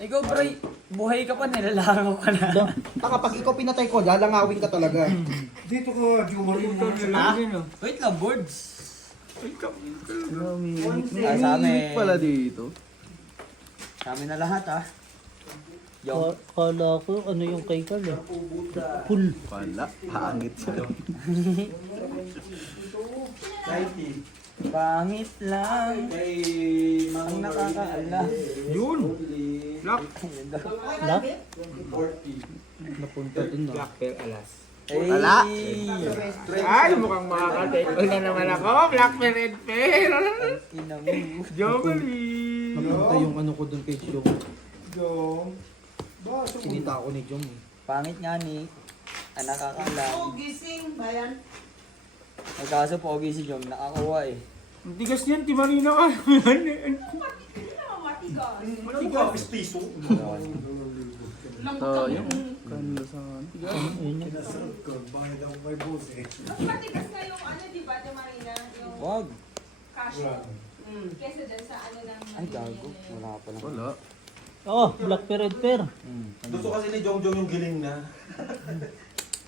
Ikaw, bro, buhay ka pa, nilalangaw ka na. Kapag ikaw pinatay ko, lalangawin ka talaga. Dito ko, Jumari. Wait lang, boards. Ay, sa amin. pala dito. Sa amin na lahat, ha. Yo. Kala ko, ano yung kay Carl eh. Full. Wala, pangit siya. Pangit lang. Ang nakakaala. Yun. Lock. Lock? Napunta dun na. Black Pearl Alas. Wala. Ay, mukhang makaka-take na naman ako. Black Pearl Red Pearl. Ina mo. Jomari. Napunta yung ano ko dun kay Jong. Jom. Sinita ako ni Jong. Pangit nga ni. Ang nakakaala. gising ba yan? Ay kaso pogi si Jom, nakakuha eh. Ang tigas niyan, Ti Marina ka. Matigas. Tayo. Kanda sa Matigas na yung ano, di ba, de Marina? Yung Wag. cash. Kesa dyan sa ano ng... Ay gago. Wala pa lang. Wala. Oo, Black Pear, Red Pear. Gusto kasi ni Jongjong yung giling na.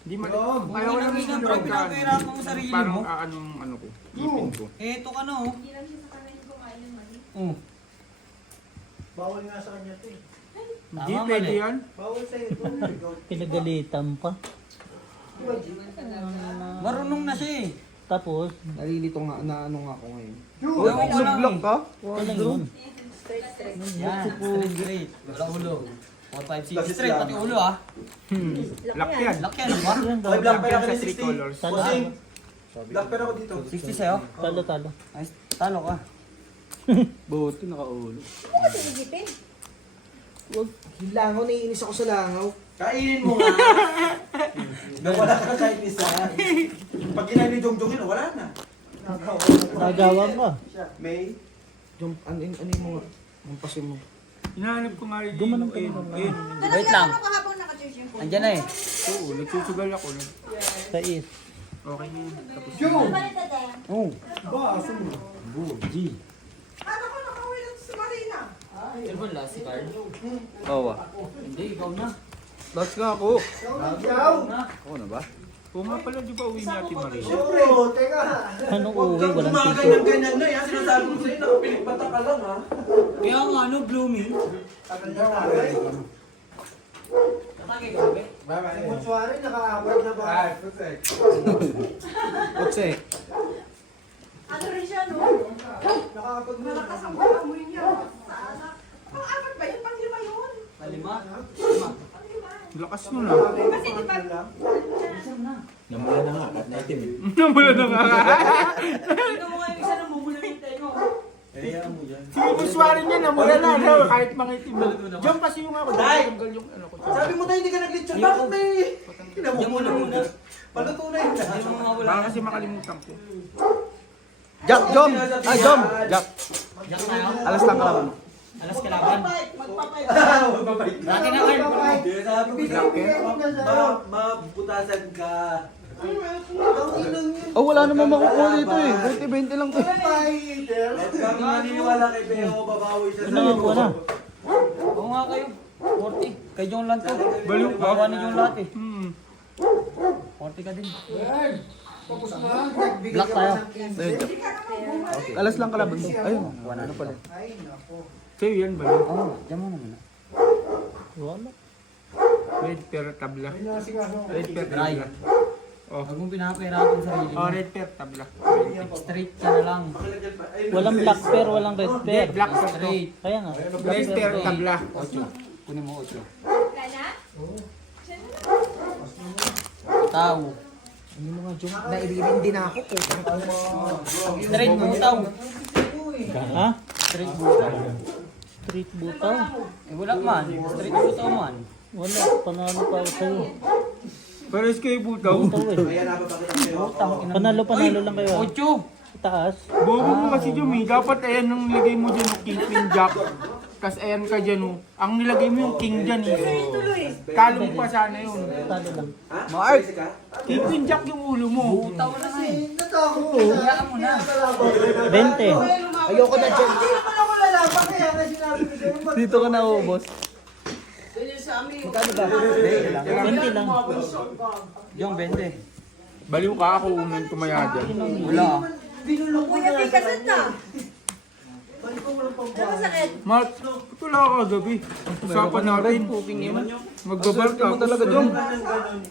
Hindi man. Ayaw Ayaw lang lang isa, yung bro. Pinapahirapan mo sarili mo. Parang anong ano ko. Ipin ko. Eto ka na, oh. Hindi lang siya sa kanila kumain ng mali. Oh. Bawal nga sa kanya ito eh. Hindi, Tama, pwede mali. yan. Bawal sa'yo ito. Pinagalitan pa. Marunong na siya eh. Tapos, Nalilito nga, na ano nga ako ngayon. Ewan ko lang eh. ka? walang yun. Yan, straight. Wala ulo. 4, 5, 6, straight. Pati ulo ah. Lock yan. Lock yan, ba? Yan daw. Ay, black Lock pera yan ka sa din 3 60. colors. Talo. Bossing, black pera ko dito. 60 sa'yo. Talo. Ay, talo ka. Buti nakaulo. Yung langaw, naiinis ako sa langaw. Kainin mo nga. Nawala ka kahit isa. Pag kinain ni Jongjong yun, wala na. Nagawang ka. May. Jong, ano yung mga, ang pasin mo. Hinahanap ko nga rin Gumanong yung ayun. Ayun. Wait lang. Kahapon naka-church yung phone. Andyan na eh. Oo, nagsusugal ako. Sa is. Okay na yun. Tapos Oh. Ano ko nakawin ito sa Marina? Sino ba last si Carl? Oo. Hindi, ikaw na. Last nga ako. Ako na ba? Oo nga pala, di ba uwi niya Ate Maria? Siyempre, teka. Anong Huwag uwi? kang Walang gumagay tito. ng ganyan na. Yan, sinasabi ko sa'yo, nakapilig bata ka lang ha. Kaya nga ano, blooming. Tatagay ka ba? Si Motswari, naka-abot na ba? Kotse. Ano rin siya, no? Nakakapag mo. Malakas ang amoy niya. Sa anak. Pang-apat ba yun? Pang-lima yun. Palima. Lakas nun ah. Kasi di ba... Namula na nga, at naitim eh. Namula na nga. Tingnan mo nga yung isa na mumula yung tengo. Kaya mo yan. Si Kuswari niya, namula na. No? Kahit mga itim. Diyan kasi yung ako. Tanggal yung ano ko. Sabi mo tayo hindi ka nag-lechon. Bakit may... Diyan mo na muna. Paluto na yun. Hindi mo nga wala. Baka kasi makalimutan ko. Jack, Jom! Ah, Jom! Jack! Diyan tayo. Alas lang kalaban mo. Alas kalaban. Magpapay. Dati na kayo. Sabi ko, mabutasan ka. Oh, wala namang makukuha dito eh. 20-20 lang to. Huwag kang maniniwala kay Beo, babawi siya Ano yun? Wala. Oo nga kayo. 40. Kay Jong lang to. Baliw ka. Bawa ni Jong lahat eh. 40 ka din. Black tayo. Ayun, Jack. Alas lang kalaban mo. Ayun. Ano pala? Sa'yo yan ba? Oo, diyan mo na muna. Wala. Red Pear tabla. Red Pear Dry. tabla. Oh. Huwag mong pinapahirapan sarili mo. Oh, Red Pear tabla. Straight ka na lang. Walang Black Pear, walang Red Pear. Black Pear to. Straight. Kaya nga. Red Pear tabla. 8. Kunin mo 8. Wala na? Tao. Ano mga Jom? Naibibindi na ako. Putang ina. Straight butaw. Ha? Straight butaw. Street butaw. Eh wala man. Straight butaw man. Wala. Panalo pa ako sa'yo. Pares kayo butaw. Butaw eh. Kaya napapakita sa'yo. Butang. Panalo lang kayo. 8. Taas. Bobo mo kasi Jumi. Dapat ayan nung nilagay mo dyan yung Kingpin Jack. Tapos ayan ka dyan oh. Ang nilagay mo yung King dyan eh. Talong pa sana yun. Talo lang. Mark! Kingpin Jack yung ulo mo. Butaw na nga eh. Natakot ko. Hayaan mo na. 20. Ayoko na dyan. Hindi naman ako lalaban eh. Kaya nga sinabi ko sa'yo, ba't Dito ka naubos. Ganyan sa amin. Magkano ba? Hindi lang. Yung 20. Baliw ka ako unang tumaya dyan. Wala. binulong ko Kuya, na. bigasan na. Balik ko mo lang pang Ano sakit? Mark, ito lang ako gabi. Usapan natin. Magbabar ka. Mo talaga, Jom.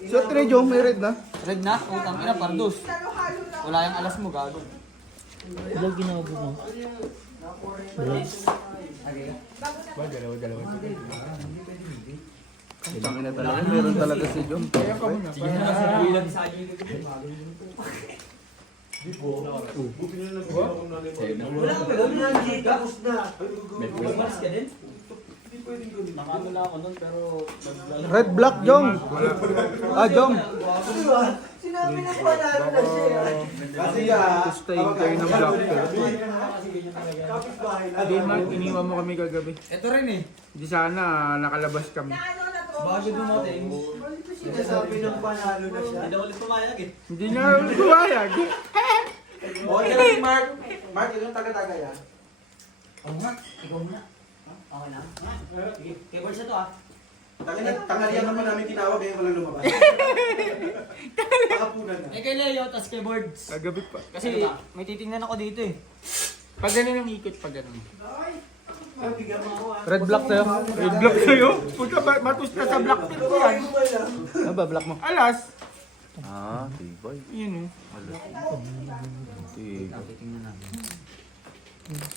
Short red, Jom. May red na. Red na? Utang ina, pardos. Halo-halo na. Wala yung alas mo, gago. Wala ginawa mo. Wala. Dalawa. Tangin na talaga. Meron talaga si Jom. Kaya ka muna. Wala ka ba? Tapos na. Nakano na ako nun, pero... Red black, Jom. Ah, Jom. Diba? Sinabi na panalo na siya. Kasi nga, Stay kayo ng black pero. Kapit-bahay na. Hindi man, iniwan mo kami kagabi. Ito rin eh. Di sana nakalabas kami. Ano na to? Bago dumating. Sinasabi ng panalo na siya. Hindi ulit pumayag eh. Hindi na kumayag. o, yan si Mark. Mark, yung taga-taga yan. Oo nga, ikaw muna. Okay na. Sige, keyboard sa to ah. Tanghalian naman namin tinawag, ngayon walang lumabas. Pakapunan na. Eh kay Leo, tas keyboards. Kagabi pa. Kasi may titingnan ako dito eh. Pag ganun ang ikot, pag ganun. Red black sa'yo. Red black sa'yo? Punta ba, matus na sa black tip ko yan. Ano ba, black mo? Alas. Ah, tibay. Yun Tibay. Titingnan natin.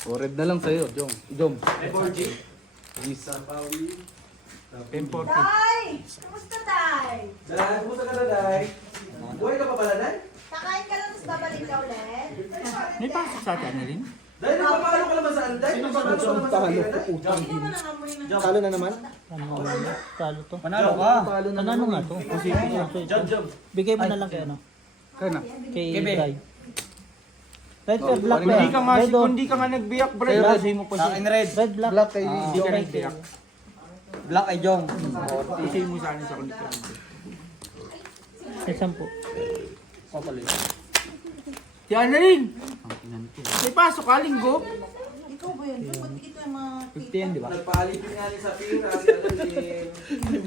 O, red na lang sa'yo, Jom. Jom. Important. Day! Kamusta, Day? Day, kumusta ka na, Day? Buhay ka pa pala, Day? Kakain ka lang, tapos babalik ka ulit? May pasok sa atin na rin? Day, nagpapalo ka naman saan, Day? Nagpapalo ka naman sa pira, Day? Hindi mo nangamoy na. Talo na naman? Ano talo to? Panalo ka. Panalo nga to. Kasi bigay mo na lang kay ano. Kana. Kay Kebe. Bray. Red or black Kung di ka nga, Red or kung di ka nga nagbiyak, bro, kasi mo pa Sa siya. akin red. red black. Black kay Hindi ka nagbiyak. Black ay Jong. Isay mo sa akin sa kulit. May 10. Papalit. Yan na rin. May pasok ka, linggo. Ikaw ba yun? Ba't kita makita? 50 yan, di ba? Nagpaalipin nga rin sa pira, si Alan,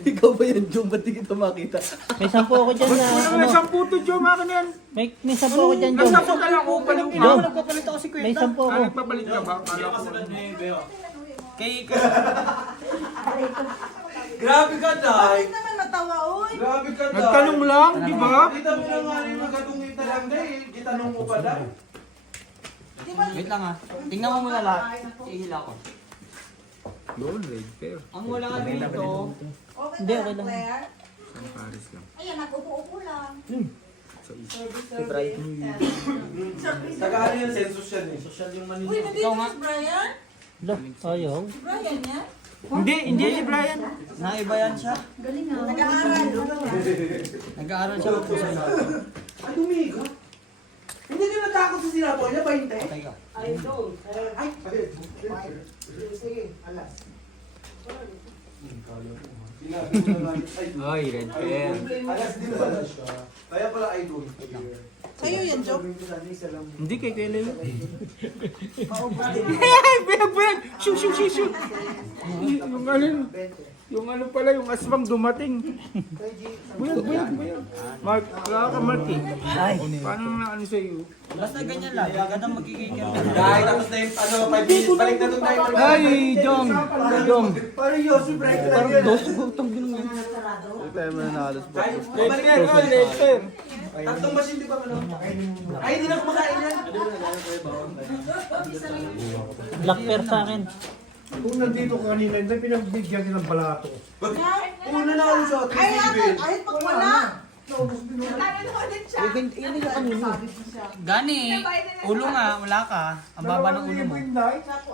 Ikaw ba yan, Jom? Ba't di kita makita? May 10 ako dyan na Wala ano. nga isang puto, Jom, akin yan. May 10 ako dyan, Jom. Nasa ka lang, upal yung Jom. Nagpapalit ako si May 10 ako. Nagpapalit ka ba? Kala ko. Kay... Grabe ka, Day! Bakit naman matawa, oy? Grabe ka, Day! Nagtanong lang, di ba? Kita mo na nga rin magatungita lang, Day. Gitanong mo pa, Day. Di ba? Wait lang ah. Tingnan mo muna lahat. Ihila ko. Yun, red fair. Ang wala dito, Okay Hindi, ka okay lang, lang. Claire? San Paris lang. Ayan, nag-upo-upo lang. Sa isa. Service. Service. Taga-ano yan, census yan eh. Social yung manila. Uy, nandito Ikaw nga. si Brian? Ayaw. Si Brian yan? Hindi si Brian. naiba yan siya. Nag-aaral. Nag-aaral siya po sa Ay, tumiga. Hindi ka natakot sa sinapo niya, 20? Patay ka. Ay, Sige, alas. Ay, red fair. Alas din pala siya. Kaya pala idol. Sa'yo yan, Joe? Hindi kay Kele yun. Ay, bayag! Shoot! Yung ano pala, yung aswang dumating. Bayag. Mark, wala ka Mark eh. Paano na ano sa'yo? Basta ganyan lang. Ganda magiging Dahil tapos na yung 5 minutes, balik na doon tayo. Ay, Jom! Jom! Parang Yossi Bright lang Parang yun. dos. Utang din mo. Hindi tayo mo na halos ba? Red fair. Tatlong machine, di ba ano? Ay, hindi na kumakain yan. Black pair sa akin. Kung nandito ka kanina, hindi pinagbigyan ka ng balato. Una na ako sa Ay, Triple. ay, pag wala. Naubos din naman. Nagkano na ulit siya. Yun yung kanino. Gani, ulo nga, wala ka. Ang baba ng ulo mo.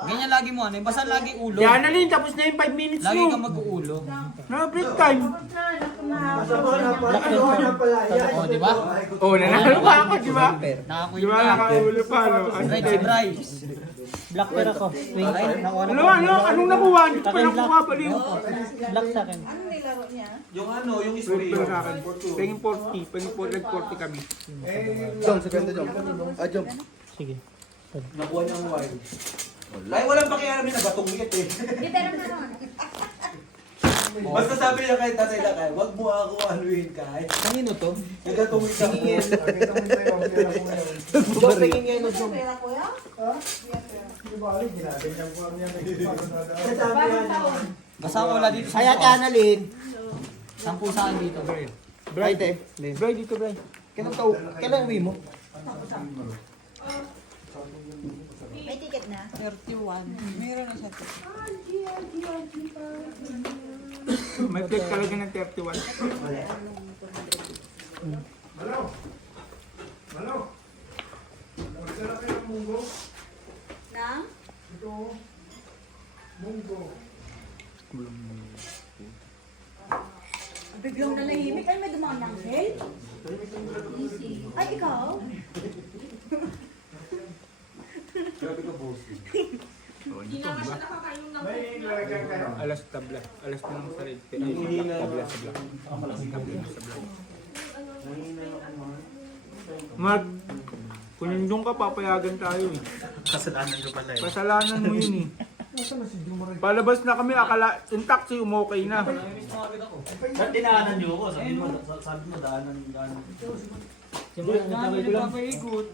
Ganyan lagi mo ano, basta lagi ulo. Yan na rin, tapos na yung 5 minutes Lagi ka mo. mag-uulo. Na break time. Masama na pala. Ano na pala yan? O, di ba? Oh, nanalo pa ako, di ba? Nakakuin Di ba, ka. nakaulo pa, no? Ano Red si Bryce. Black pair ako. Wait. Ay, nakuha na Ano, anong nakuha? Hindi ko pa Akin nakuha black. pa rin. Black sa akin. Ano nilaro niya? Yung ano, yung Red spray. fair sa akin. Pengin 40. Pengin 40 kami. Jom, second Jom. Ah, Jom. Sige. Nakuha niya ang wine. Ay, walang pakialam yun, nagatungit eh. Basta sabi niya kay Tatay Lakay, wag mo ako anuhin kahit. Kanino to? Nagatungit ako. Joke, tingin ngayon ng Zoom. Pera kuya? Di ba, ay, ginaganyan ko lang yan. Bagong taon. Basta ako wala dito. Ay, Ate Annalyn. 10 sa akin dito. Bray, te. Bray, dito, Bray. Kailan uwi mo? May ticket na? 31. Meron na siya. May plate talaga ng 31. Malo! Malo! Magdala kayo ng munggo. Na? Ito, munggo. Biglang nalahimik. Ay, may dumaan ng hell. Easy. Ay, ikaw? Grabe ka, boss. May ilalagyan kayo. Alas tabla. Alas na lang sa red. Tabla sa black. Mark, kung nandun ka, papayagan tayo eh. Kasalanan ko pala Kasalanan mo yun eh. Palabas na kami, akala, yung taxi umokay na. Ba't dinaanan niyo ako? Sabi mo, daanan. Siyempre, nagpapaikot.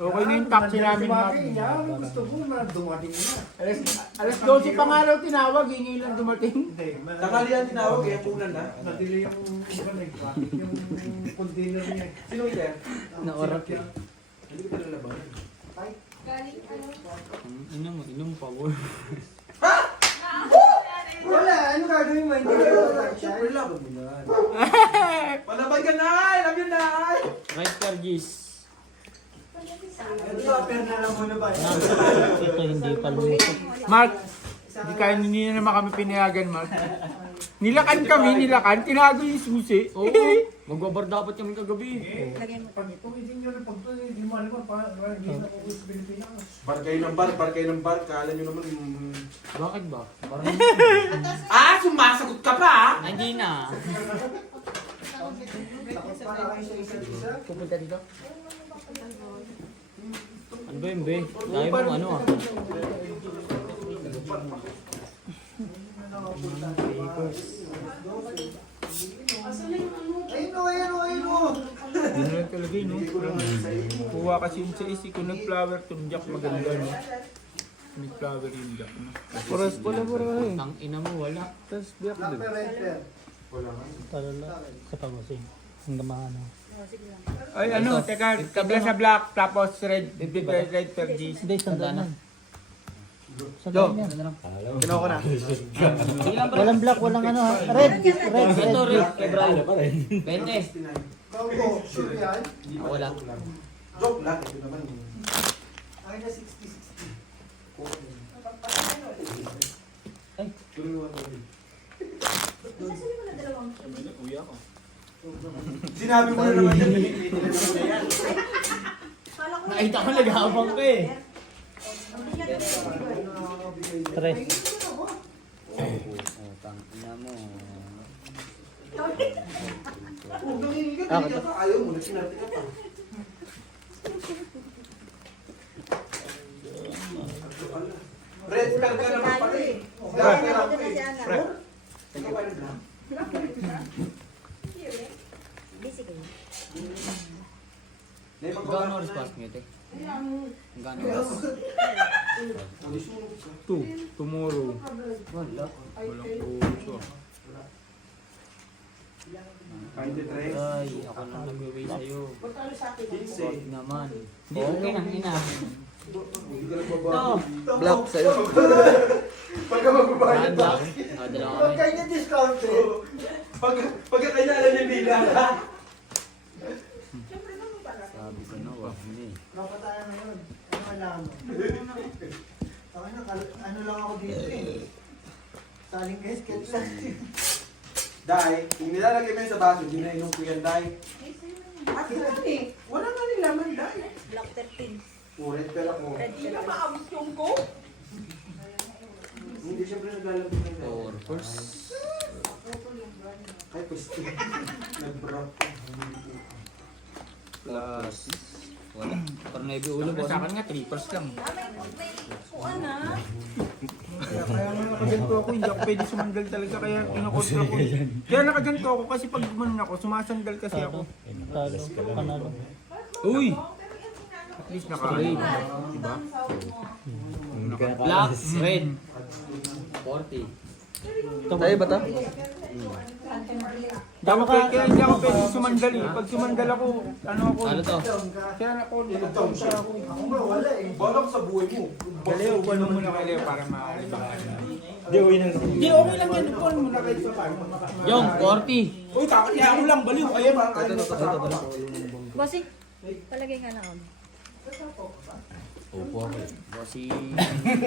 Okay na yung taxi namin, Mark. Dumating na, gusto ko na dumating na. Alas 12 pa nga raw tinawag, hingi lang dumating. Hindi, Tanghalian tinawag eh, punan na. nadili yung iba na traffic, yung container niya. Sino ito? Naorat eh. Hindi ko talaga labanan. Inom pa, boy. Wala, ano gagawin mo? Hindi ka Siyempre laban mo yan. Palaban ka na! Alam yun na! Right per G's. Ito, per na lang muna ba? Ito hindi pa luto. Mark, hindi na naman kami pinayagan, Mark. Nilakan kami, tinago yung susi. Oo. Magbabar dapat kami kagabi. Pag tumitin nyo rin, pag hindi mo alam, hindi na ako sa Pilipinas. Bar kayo ng bar. Kala nyo naman Bakit ba? sumasagot ka pa! Ay, hindi na. Takot pa na kayo sa isa't isa. Pupunta dito? Ano ba yun, be? Dahil mo ano ah. Ayun o! Yun na lang talaga yun, no? Kuha kasi yung sa isi ko nag-flower, tumjak maganda, no? Nag-flower yung jack, no? Oras pala bro eh. Tang ina mo, wala. Tapos biyak Black din. per red per. Talala sa pamasin. Hanggang maano. Ay, ano, teka, tabla sa black, tapos red per G's. Hindi, sandaan na. Jo, Sandaan yan. ginawa ko na. Walang black, walang ano ha. Red. Ito, rin. Kay Brian. 20. Kaupo, sure yan. Wala. Joke lang, ito naman. Akin na 60-60. Ay, tulungan ko rin. Sinabi mo na naman yan, nagigilin na naman na yan. Nakita ko nag-aabang ka eh. Tres. Tang ina mo. Kung nangingi ka, nangingi ka, ayaw mo, nagsinarte ka pa. Red per ka naman pala eh. Dahil ka lang po eh. Ikaw pa rin lang. Gano'n oras pass mo ito? Gano'n oras? Tomorrow. Wala. Walang puso. Ay, ako lang nag-uwi sa'yo. Kinse. Huwag naman. Hindi, okay na, ina. Hindi ka nagbabago. Black sa'yo. Pagka magbabayad ba? Dalawa Huwag kami. kayo na discount eh. Pagka kailangan niya nila. Sabi ko na, wag mo eh. Dapat tayo ngayon. Ano kailangan mo? Ano lang ako dito eh. Saling gasket lang. Dai, kung nilalagay mo yun sa baso, hindi na inom ko yan, Dai. Wala nga nilaman, Dai. Black 13. Red per ako. Hindi na maabot yung ko. Hindi siyempre naglalagay ng Dai. Or first. Ay, pwesto. Nag-brock. Plus Wala. Parang naibi ulo, Sa bossing. akin nga, 3 lang. Kuha na. Kaya nga nakaganto ako, hindi ako pwede sumandal talaga, kaya kinakontra ko. Kaya nakaganto ako kasi pag gumanon ako, sumasandal kasi ako. Talo, panalo. Uy! At least naka-rate. Diba? Black, red. 40. Tayo ba to? Kaya hindi ako pwede sumandal eh. Pag sumandal ako, ano ako. Ano to? Kaya ako, nakakontra ako. Balak sa buhay mo. Galeo, upuan mo muna kay Leo para maalibangan. Di, uwi na. Hindi, okay lang yan. Upuan mo na kahit sa paano. Yung, 40. Uy, kaya ako lang, baliw. Ayan. Bossing, palagay nga na ako. Bossing.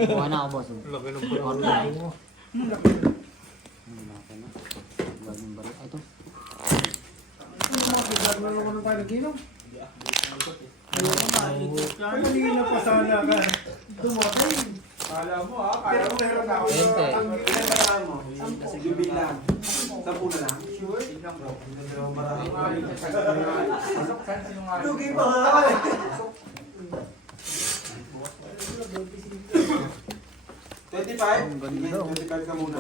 Kuha na ako, bossing. Laki ng Ito. Ano naman tayo nag-inom? Pagalingan na pa sana ka. Dumatay. Kala mo ha, kala mo meron ako. 20. Yung bilang. 10 na lang. Tignan bro. Lugi pa nga. 25? 25 ka muna.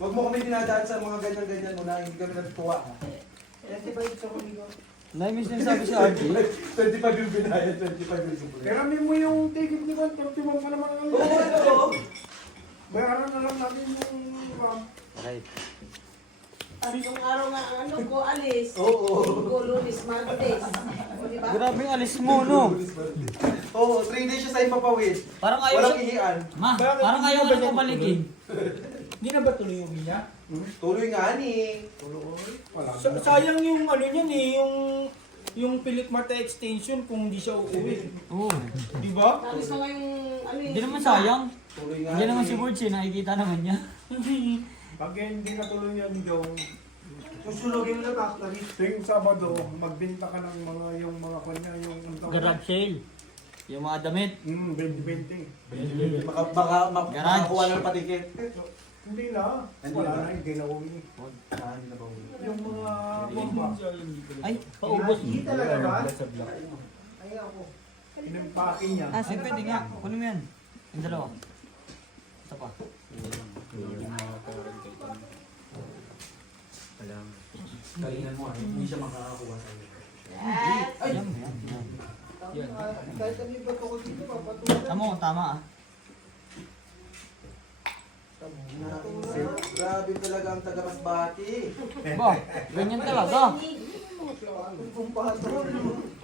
Huwag mo kami dinadaan sa mga ganyan-ganyan mo na hindi kami natutuwa. Na-miss na sabi si RJ. 25 yung binayad, 25 yung subulan. Keramin mo yung ticket ni Juan. Pero pa naman ang bayaran na lang natin yung... Yung araw nga ang ano ko alis. Oo. Linggo, Lunes, Martes. O, diba? Grabe yung alis mo, no? Oo, 3 days siya sa ipapawid. Parang ayaw Walang siya. ihian. Ma, parang ayaw ka na pabalikin. Hindi na ba tuloy yung niya? Tuloy nga ni. Sayang yung ano niyan eh, yung Philip Mata extension kung hindi siya uuwi. Oo. Di ba? Alis na nga yung ano eh. Hindi naman sayang. Tuloy nga Hindi naman si Borge, nakikita naman niya. Pag hindi natuloy yan yung... Susunogin mo na factory. Tuwing Sabado, magbenta ka ng mga yung mga kanya yung... Garage sale. Yung mga damit. 20-20. Baka Garage. makakuha ng patikit. Hindi na. Wala na yung ginawa niya. Yung mga bomba. Ay, Paubos. Hindi talaga ba? Inimpake niya. ay pwede nga. Kunin mo yan. Yung dalawa. Ito pa. Galingan mo, hindi siya makakakuha sa'yo. Yan, yan. Tama, tama ah. Grabe talaga ang taga-Masbati. Ba, ganyan talaga.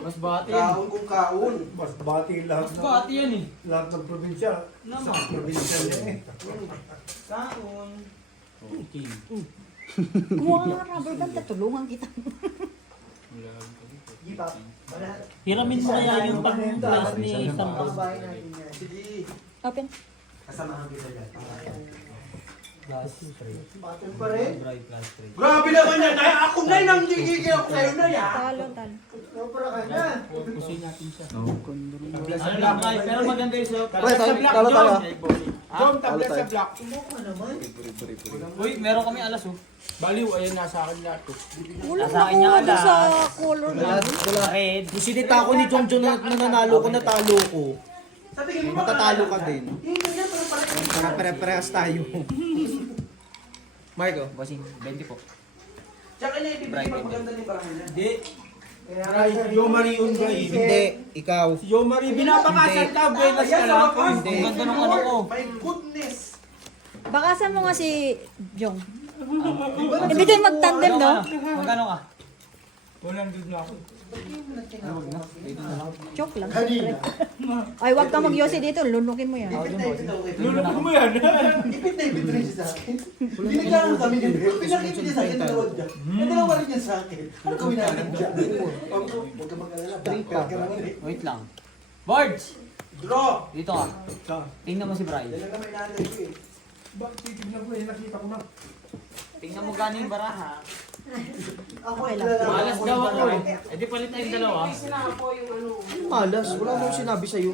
Mas bati yan. Kaon kung kaon. Mas bati lahat Mas bati yan eh. lahat ng probinsya. Naman. Sa probinsya niya eh. Kaon. Kumuha ka ng rubber band, tutulungan kita. Hiramin mo kaya yung pag-class ni Sandro. Sige, Open. kasamahan kita dyan. Dry plus 3. Grabe naman yan! Ay, ako na yung nanggigigil ako sa'yo na yan! Talo, talo. Pusin natin siya. Ano lang guys, pero maganda yung suot. Talo tayo. John, tablet sa black. Uy, meron kami alas oh. Baliw, ayan nasa akin lahat. Walang Nasa akin niya nakuha doon sa alas. color na. Red. Yung sinita ko ni Jong Jong na nananalo ko, natalo ko. Sa tingin mo Matatalo ka din. Hindi yan, pero parang Pare-parehas tayo. Marco. Bossing, 20 po. Tsaka na ibibigay pag maganda ni Barangay niya. Hindi. Ay, Yo Marie Ungay. Hindi, ikaw. Si Yo Marie, binabakasan ka, buenas ka lang. Ang ganda ng ano ko. My goodness! Bakasan mo nga si Jong. Hindi kayo mag-tandem, no? Magkano ka? 100 na ako. Joke lang. Ay, wag ka mag-yosi dito. Lunukin mo yan. Lulunod mo yan. Ipit na ipit rin siya sa akin. Binigyan kami din. Pinakipit niya sa akin dalawa dyan. Yung dalawa rin niya sa akin. Ano gawin natin dyan? Huwag ka mag-alala. Prepare ka naman eh. Wait lang. Borge! Draw! Dito ka. Tingnan mo si Brian. Yan lang naman inaantay ko eh. Bakit titignan ko eh, nakita ko na. Tingnan mo gano'n yung baraha. Okay lang. Malas daw ako eh. E di palit tayong dalawa. Sinapo yung ano. Malas, wala mong sinabi sa'yo.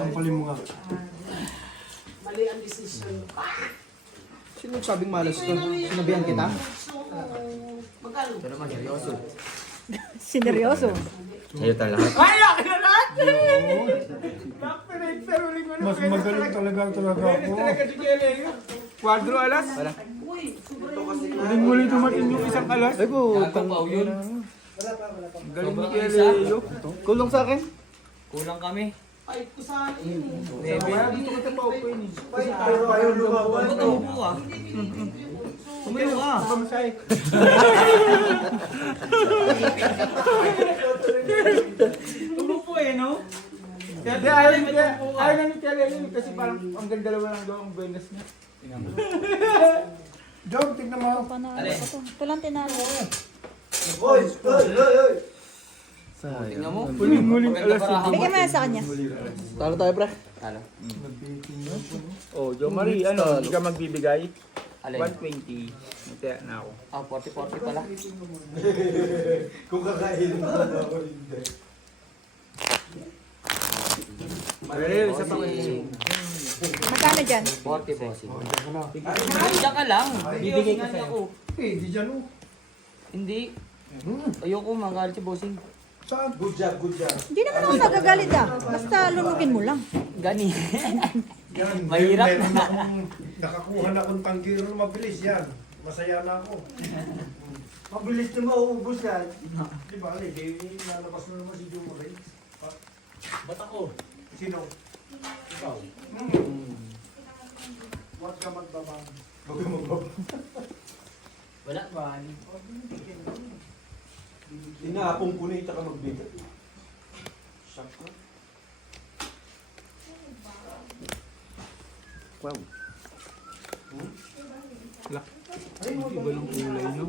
Sampalin mo nga. Mali ang decision. Sino nagsabing malas to? Sinabihan kita? Magkano? Sineryoso. Sa'yo talaga. Ay, akin na lahat! Pero uling mo na. Mas magaling talaga ako. Talaga si Kelly. Quadro alas. Uling-muli dumating yung isang alas. Ay po, yun. Galing ni Kelly. kulong sa akin. Kulang kami. Ay, kusana yun eh. Kaya dito kita pa-open eh. Pero ayaw lumaban. Ba't umupo ka? Tumayo ka. Pamasay. Umupo eh, no? Kaya ayaw na ni Kelly yun kasi parang ang ganda lang daw ang buenas niya. Jom, tignan mo. Panalo ko to. Ito lang tinalo. Hoy! Hoy! Hoy! Hoy! Tingnan mo. Uling-muling alas. Bigyan mo yan sa kanya. Talo tayo, pre. Oh, Jo Marie, ano, hindi ka magbibigay? Alin? 120. Nataya na ako. Ah, 40-40 pala. Kung kakain mo ako hindi. Pero isa pa kayo. Magkano dyan? 40, bossing. Diyan ka lang. Bibigay ka sa'yo. Eh, di dyan oh. Hindi. Ayoko magalit si bossing. Saan? Good job, good job. Hindi naman ako nagagalit ah. Basta lunugin mo lang. Gani. Yan. Mahirap meron na. akong nakakuha na akong tanggiro na mabilis yan. Masaya na ako. Mabilis na mauubos yan. Di ba, di lalabas na naman si Jumari. Ba't ako? Sino? Ikaw. Huwag ka magbabang. Wala ba? Inaapong ko na itaka magbigat. Shock ka. Wow. Ay, iba ng kulay, no?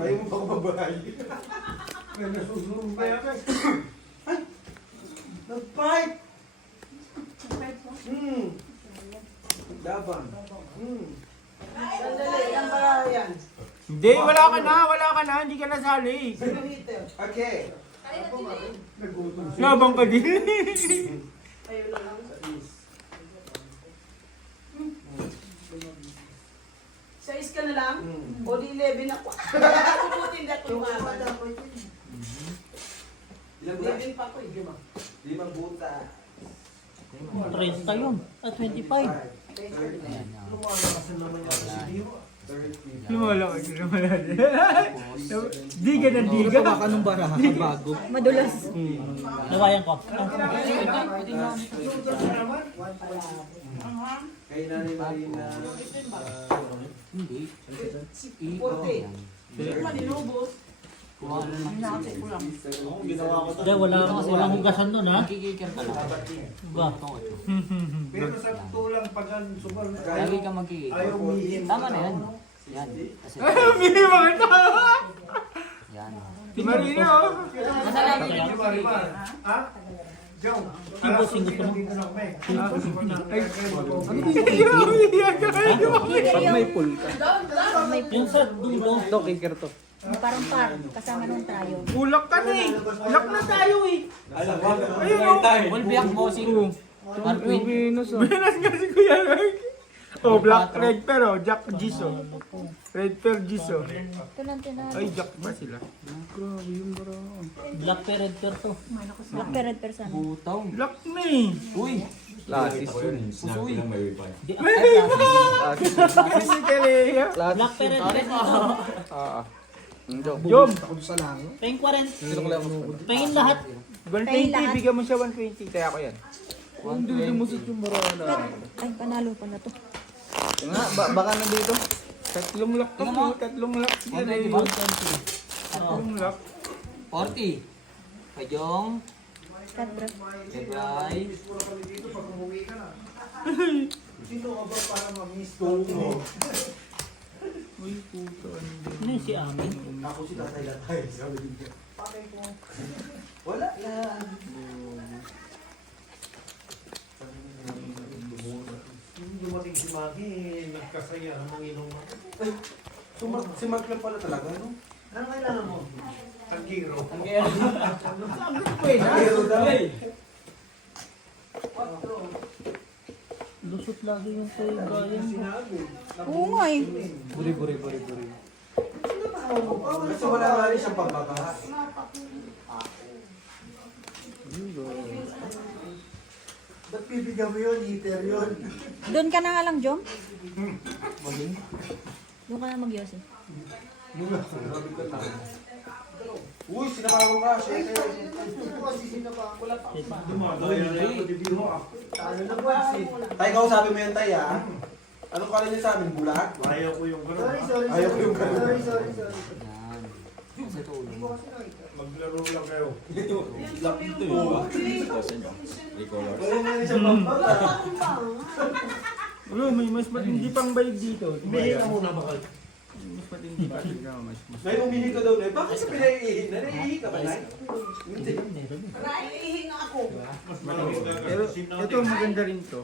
Ayaw mo ba kumabahay? May nasusunod ba yan? Nag-fight! Laban. Sandali, yan ba yan? Hindi, wala ka na, hindi ka nasali. Sino hitter? Okay. Labang ka din. Ayun na lang. Sa is ka na lang? O di 11 ako. Tututin na ito yung apat. Ilang buta? 11 pa ako eh. 5 buta. 30 yun. Ah, 25. Lumalakas na naman yan si Dio. 30. Lumala ka, lumala. Di ka na di Ano ka. pa ka nung baraha? Bago. Madulas. Nawayan ko. Kay Nanay Marina. Hindi. 40. Hindi man inubos. Hindi, walang hugasan doon ha. Magkikikir ka lang. Ba? Pero sa tulang pagan subal na Lagi ka magkikikir. ayaw umihim. Tama na yan. Yan. Kasi, Hindi mo kita. yan. Si Marina, oh. Nasa lagi ka Di ba, di ba? Ha? Jom, alas bossing gusto mo? dito na kami. Pag may pull ka. Yung sa dulo. Ito, kicker to. Parang par. Kasama nung tayo. Ulak ka na eh. Ulak na tayo eh. Ayun o. Full biyak bossing. Marquin. Venus ah. Benas nga si Kuya Rag. Oh, black red pero Jack Giso. Red per Giso. Ito lang tinalo. Ay, Jack ba sila? Grabe yung baraha. Black parent to. Black parent person. Butaw. Black na eh. Uy. Lasis yun. Pusoy. Di, Lasis. Kasi si Kalea. Black parent Ah. Jom. Jom. Pahing 40. Sino ko lang mo? Pahing lahat. 120, bigyan mo siya 120. Kaya ko yan. Hindi lumusot yung baraha na. Ay, panalo pa na to. Nga, baka nandito. Tatlong lock to po. Tatlong lock. Si Kalea. 120. Tatlong lock. 40. Kajong. Kadra. Lebray. Sino ka ba para ma-miss Tungo. Uy, puto. Ano yun si Amin? Ako si Tatay Latay. Sabi niya. Wala lang. Yung dumating si Maki, nagkasayahan ng inuman. Ay, si Mark lang pala talaga, no? Ano kailangan mo? Tanggiro. Pero daw. Lusot Ikot lagi yung kay Brian. Oo nga eh. Buri. Kasi wala nga rin siyang pagbabaha. Ba't bibigyan mo yun? Heater yun. Doon ka na nga lang, Jom. Doon ka na mag-yosi. Uy, sinamawa ka. Tay, kausapin mo yan, Tay, ha? Anong kala niya sa amin? Bulag? Ayaw ko yung gano'n. Ayaw ko yung gano'n. Yan. Kasi ito ulo mo. Maglaro lang kayo. Wala nga rin siyang pagbabaha. Bro, may mas matindi pang bayad dito. Umihi ka muna ba kayo? Mas matindi pa. Nay, umihi ka daw, Nay. Bakit ka pinaiihi? Naiihi ka ba, Nay? Ihinga ako. Pero ito maganda rin to.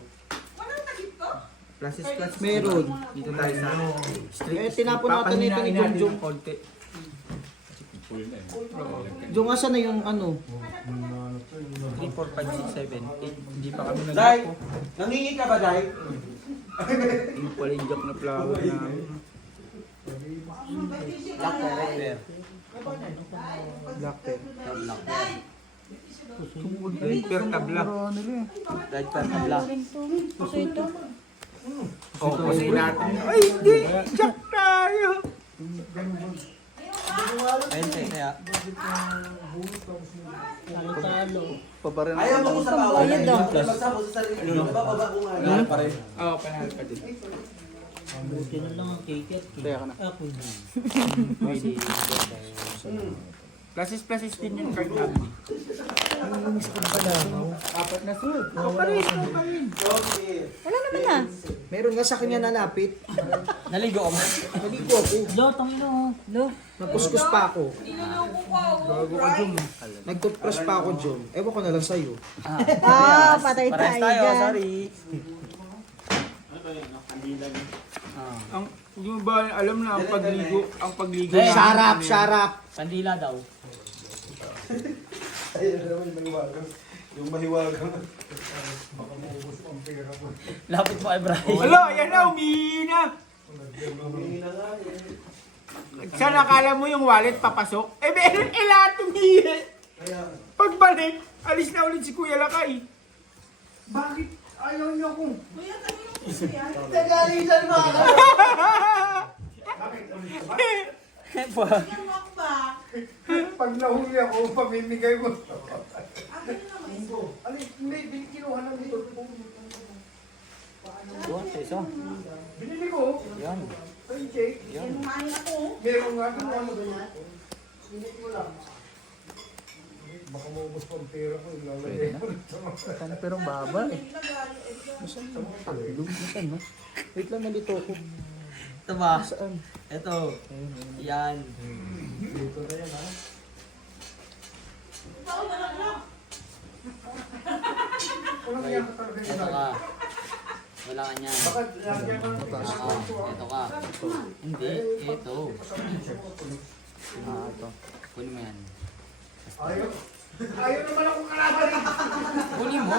Walang takip ko? Plus is plus. Meron. Dito tayo sa street. Eh, tinapon natin ito ni Papahinain Jom. natin konti. Yung asa na yung ano? 3, 4, 5, 6, 7, 8. Hindi pa kami Day, nag-ako. nangingi ka ba, Day? Yung pala yung jack na flower namin. Black pair, red pair. Black pen. Black pair. Red pair ka black. Red pair na black. Gusto ito. Oh, kasi natin. Ay, hindi! Jack tayo! Ayun kaya. Talo. Paparin Ayaw mo ko sa bawal. Bayad daw. Magsama sa sarili. Bababa ko nga. Pa rin. Oo, panahal pa din. Buti na lang ang cake at cake. Kaya ka na. Ako na. Pwede. Plus din yung card namin. Apat na suit. Kaparin. Okay. Wala naman na. Meron nga sa kanya nalapit. Naligo ako. Naligo ako. Lo, tangina oh. Lo. Nagkuskus pa ako. Niloloko ko. Bago ka dun. Nag-toothbrush pa ako, Jom. Ewan ko na lang sa'yo. Ah, patay Parehas tayo tayo, dyan. sorry. Ang, yung ba alam na ang pagligo, Hey. Sarap! Kandila daw. Ayun na naman yung mahiwagang. Yung mahiwagang. Lapit mo kay Brian. Alo, ayan na, umihi na. Humingi na nga eh. Saan nakala mo yung wallet papasok? Eh, meron lahat umihi. Kaya, Pagbalik, alis na ulit si Kuya Lakay. Bakit ayaw niyo kung? Kuya, kami yung gusto yan. nagalitan mo ako. Bakit ulit ba? Yan mo ako ba? Pag nahuli ako, pamimigay mo. Akin na naman ito. Alin, hindi, kinuha lang dito. Doon, sa isa. Binili ko. Yan. Kay Jake. Kumain ako. Meron nga kung ano doon. Binili ko lang. Baka maubos pa ang pera ko. Ilalagay ko sa mga. Sana pero baba eh. Wait lang, nalito ako. Ito ba? Saan? Ito. Yan. Dito na yan, ha? Walang yan talaga yun. Ito ka. Wala ka niyan. Bakit lagyan ka ng Ito ka. Hindi. Ito. Ito. Kunin mo yan. Ayaw. Ayaw naman akong kalaban. Kunin mo.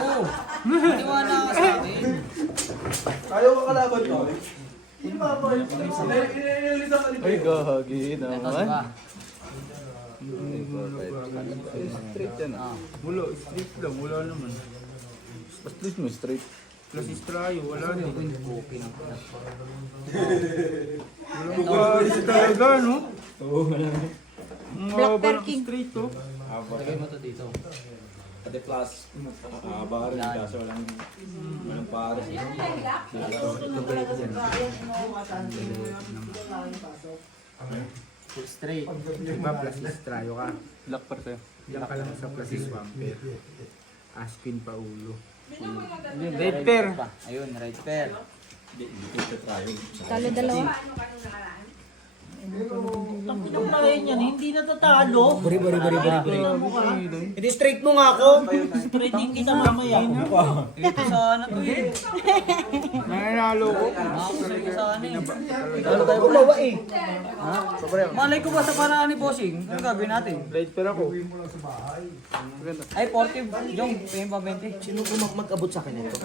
Maniwala ka sa akin. Ayaw ka kalaban ko. Hindi ba ba? Inalisan ka ni Ay, gahagi Ito, naman. diba? Straight yan ah. Wala, street lang, wala naman. Straight mo, straight. Plus is tayo, wala din. Okay na. Wala talaga, no? Oo, wala na. Ang Black haba ng Perking. street, oh. Lagay mo to dito. Ate plus, aba rin kaso walang pares. Full straight. Diba, plus is tayo ka. Black par sa'yo. Diyan ka lang sa plus is vampire. Aspin pa ulo. Hindi, Red pair. pa. Ayun, red pair. Hindi ko try. Talo dalawa. Tanginang Brian yan, hindi natatalo. Bari. Hindi straight mo nga ako. Spreading kita mamaya. Ito sana to eh. Nanalo ko. Makakusay ko sana eh. Ano tayo gumawa eh? Malay ko ba sa paraan ni Bossing? Ano gagawin natin? Red pair ako. Ay, 40. Jong, paying pa 20. Sino mag-abot sa akin ito?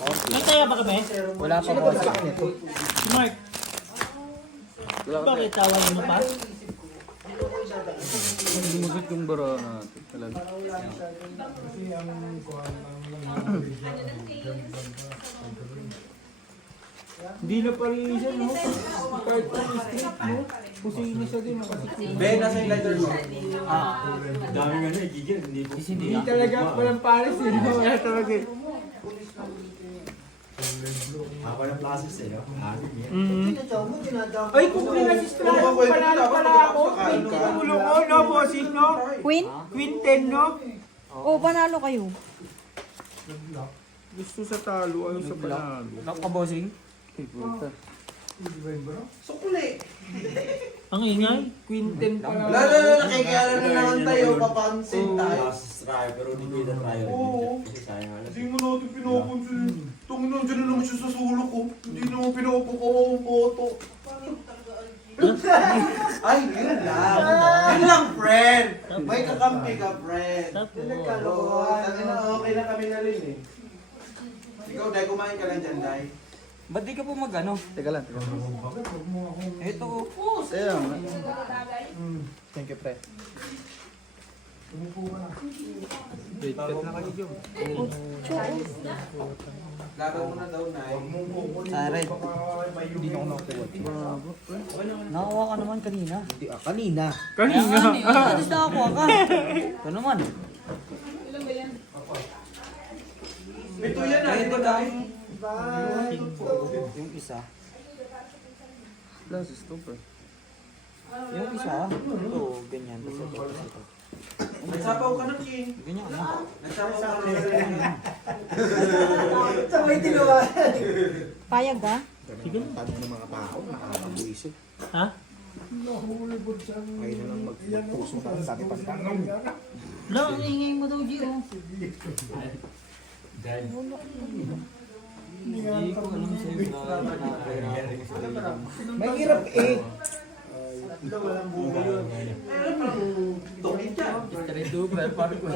Nagtaya ba kami? Wala pa boss. Mark. Bakit tawain mo pa? Lumusot yung bara natin. Talaga. Kasi ang kuhan Hindi na pala siya, no? Kahit ang street, no? Kusina siya din, nakasikulo. Ben, nasa yung lighter mo. Dami nga na, gigil. Hindi po. Hindi talaga walang pares, eh. No? Wala talaga, eh. Ako ng classes eh. Ay, kung pinasistrado pala ako. Ulo ko, no, bossing, no? Queen? Queen 10, no? O, panalo kayo. Gusto sa talo, ayaw sa panalo. Lock ka bossing? Sukuli. Ang ingay. Queen 10 pa lang. Nakikiyala na naman tayo, papansin tayo. Classes try, pero hindi kita try. Kasi sayang alas. Hindi mo natin pinapansin. Tungin nandiyan na naman siya sa sulok ko. Hindi naman pinapakuha ang boto. Ay, yun lang. Yun lang, friend. May kakampi ka, friend. Oo, okay na kami na rin eh. Ikaw, Day, kumain ka lang dyan, Day. Ba't di ka po mag-ano? Teka lang. Ito. Ayan. Thank you, pre. Wait, cut na kayo, Jom. Laro mo na daw, Nay. Red. Hindi na ako nakakuha. Nakakuha ka naman kanina. Kanina. Kanina. Alis na ako ka. Ito naman. Ito yan, Nay. Ito, Day. Yung isa. Plus, stupid. Yung isa. Ito, ganyan. Tapos ito, tapos ito. Nagsapaw ka na, King. Ganyan ano? Nagsapaw ka na. Payag ka? Sige na. Tado ng mga tao, nakakabuisip. Ha? Ngayon na lang magpuso ka ng dati pagtanong. No, ang ingay mo daw, Gio. Hindi ko alam sa'yo. Mahirap eh. Tungin ka. Tari super parko.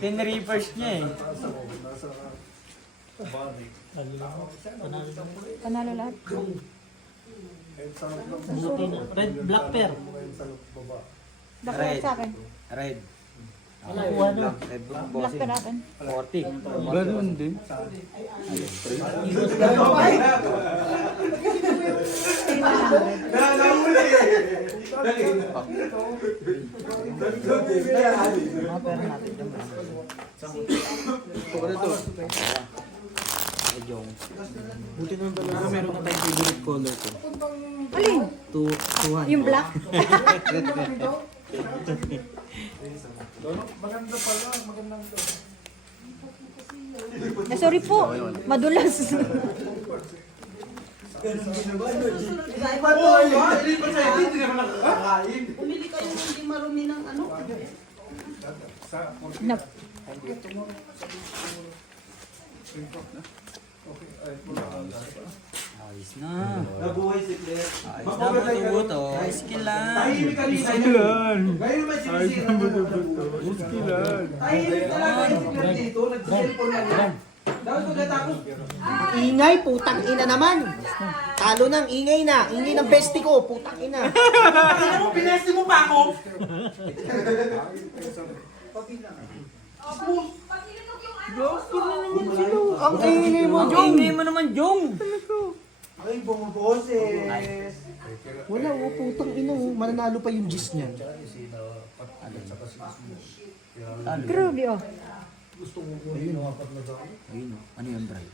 Tin-reverse niya eh. Panalo lahat. Buti na. Red, black pair. Bakit sa akin? Red. Wala kuha no. Red Black bossing. pa natin. 40. Ganun din. Mga pera natin dyan. Ito ka na to. Ayong. Buti naman talaga meron na tayong favorite color ko. Alin? 200. Yung black? Eh, sorry po. Madulas. Pumili kayo ng hindi marumi ng ano. Na, Ayos na. Nabuhay si Claire. Ayos na buto-buto. Skill lang. Tahimik ka rin. Ilan? Ngayon may sinisira na Ilan? tahimik talaga yung si Claire dito. Nagsiselfon na lang. Dapat pagkatapos. Ingay, putang ina naman. Talo ng ingay na. Ingay ng bestie ko, putang ina. Kaya mo, pinesti mo pa ako. Ang ingay mo, Ang Jong. ingay mo naman, Jong. Ay, bumaboses. Wala, oh, putang ina. Oh. Mananalo pa yung gis niyan. grabe oh. Ayun o. Ano yun, Bray?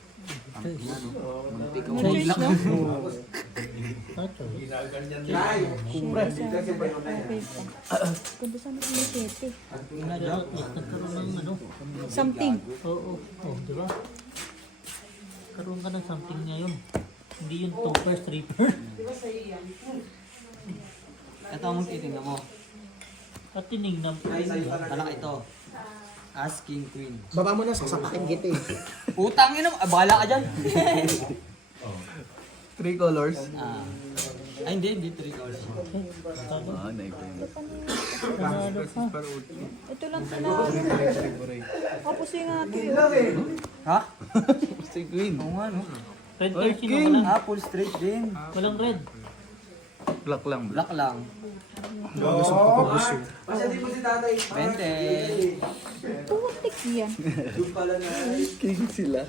Ang inano. Muntik ka Choice lang. no? Nay, Okay pa. Ganda sana kung may sete. Nagkaroon ng ano. Something. Oo. Oh, di ba? Karoon ka ng something ngayon. Hindi yung topper, stripper. Ito ang titingnan mo. At tinignan po. Malaki ito. Asking Queen. Baba mo na, sasapakin kita eh. Putang ina mo. Bala ka dyan. 3 colors. Ah. Ay, hindi 3 hours. Ah, naipin. Panalo pa. Ito lang tinawag. Tapos yung ate. Ha? Si Queen. Oo nga, no? Red Oy, card, sino King! walang? Ah, full straight din. Walang red. Black lang. Black lang. Kasi di mo si tatay. 20. Putik yan. Doon pala na. King sila.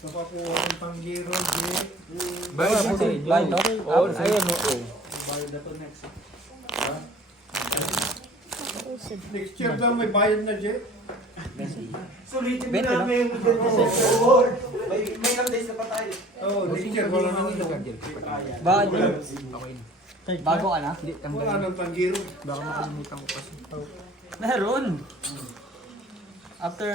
Nakakuha ng panggiro, Jay. Bayad mo din. Bayad, no? Oh, ayan o. Next year daw may bayad na, Jay. Sulitin mo 20, no? namin. May ilang days na pa tayo. Oh, next year wala nang Bago bago ka na? wala nang panggiro. Baka makalimutan ko kasi. Meron. After...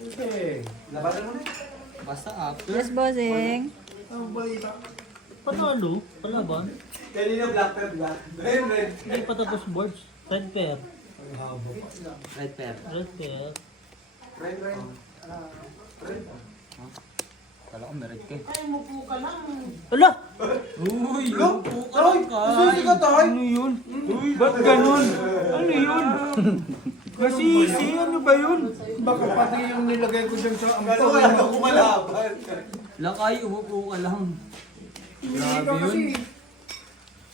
Okay. Labanan mo na. Basta after. Yes, bossing. Ang balita. Panalo. Palaban. Kanina black pair black. Red, red. Hindi pa tapos boards. Red pair. Red pair. Red pair. Red, red. Kala ko meron ka. Ay, mupo ka lang. Ala! Uy! Upo ka lang ka. Susi ka tayo. Ano yun? Ba't ganun? Ano yun? Masisi, ano ba yun? Baka pati yung nilagay ko dyan sa Kala wala kang kumalaban. Lakay, umupo ka lang. Hindi ka kasi.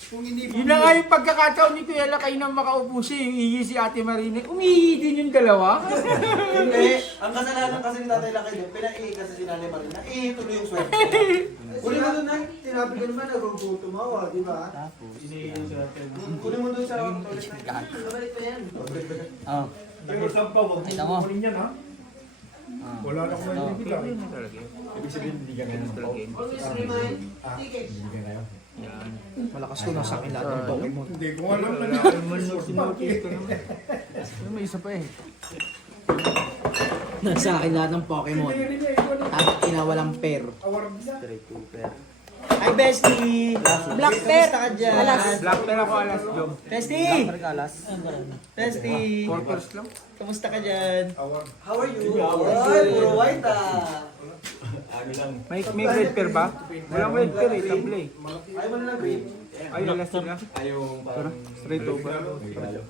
Kung hindi Yun na nga yung pagkakataon ni Kuya Lakay na makaupo siya, yung ihi si Ate Marine. Umihi din yung dalawa. Hindi. Ang kasalanan kasi ni tatay Lakay din, pinaihi kasi si nanay Marina. Tuloy yung swerte. Kunin mo doon na. Tinabi ko naman, nagugutom ako, di ba? Kunin mo doon sa toilet na. Babalik pa yan. Oh. Pero saan pa, wag Kita mo mo. kunin yan, ha? Wala na akong nalibigay. Ibig sabihin, hindi ka ganun po. Always remind. Ticket. Hindi ka kayo. Malakas ko na sa akin lahat ng Pokemon. Hindi ko alam na Sinutis ko naman. Ano, may isa pa eh. Nasa akin lahat ng Pokemon. At inawalang pair. Hi, Bestie! Black pair. Kamusta ka dyan? Alas. Black pair ako alas job. Bestie! Pergalas. Bestie! Quarters lang. Kamusta ka dyan? How are you? Ay, puro white ah. Ano lang. May red pair ba? Walang red pair eh, table eh. Ay, mo na lang green. Ay, alas sila. Ayaw parang Straight over. regalo.